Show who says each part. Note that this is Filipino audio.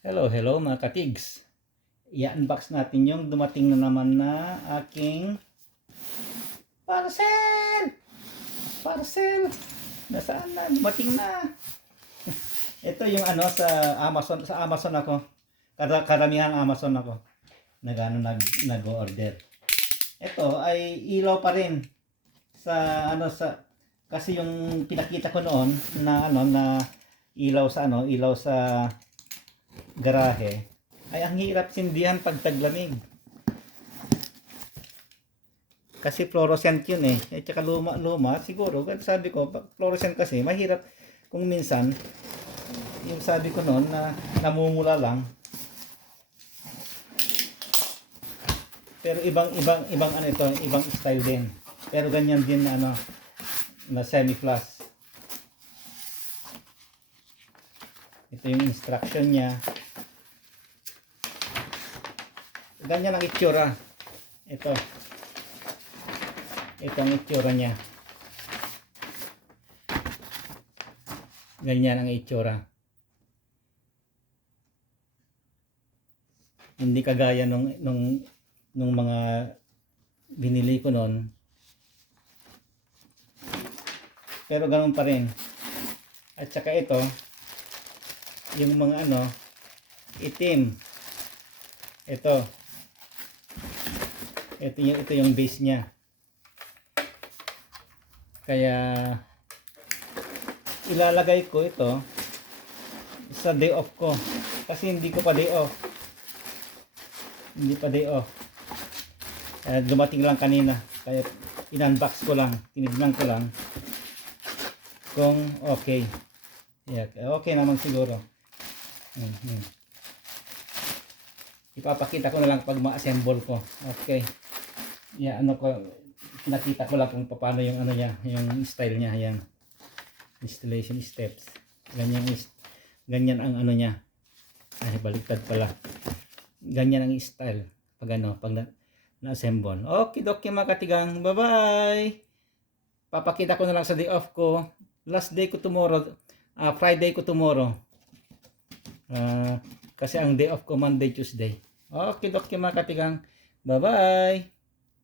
Speaker 1: Hello, hello mga katigs. I-unbox natin yung dumating na naman na aking parcel! Parcel! Nasaan na? Dumating na! Ito yung ano sa Amazon, sa Amazon ako. Kar karamihan Amazon ako. Nag, ano, nag, nag-order. Ito ay ilaw pa rin sa ano sa kasi yung pinakita ko noon na ano na ilaw sa ano, ilaw sa garahe ay ang hirap sindihan pag taglamig. Kasi fluorescent yun eh. At saka luma-luma, siguro, sabi ko, fluorescent kasi, mahirap kung minsan, yung sabi ko noon na namumula lang. Pero ibang ibang ibang ano ito, ibang style din. Pero ganyan din ano na semi-flash. Ito yung instruction niya. Ganyan ang itsura. Ito. Ito ang itsura niya. Ganyan ang itsura. Hindi kagaya nung, nung, nung mga binili ko noon. Pero ganun pa rin. At saka ito, yung mga ano, itim. Ito. Ito ito yung base niya. Kaya, ilalagay ko ito sa day off ko. Kasi hindi ko pa day off. Hindi pa day off. Kaya dumating lang kanina. Kaya in-unbox ko lang. Tinignan ko lang. Kung okay. Yeah, okay naman siguro. Mhm. Ipapakita ko na lang pag ma-assemble ko. Okay. Yeah, ano ko, nakita ko lang kung paano yung ano niya, yung style niya, yan. Installation steps. Ganyan is, ganyan ang ano niya. Ay, baliktad pala. Ganyan ang style. Pag ano, pag na, na-assemble. Okay, dokie mga katigang. Bye-bye! Papakita ko na lang sa day off ko. Last day ko tomorrow. ah Friday ko tomorrow. Ah, kasi ang day off ko Monday, Tuesday. Okay, dokie mga katigang. Bye-bye!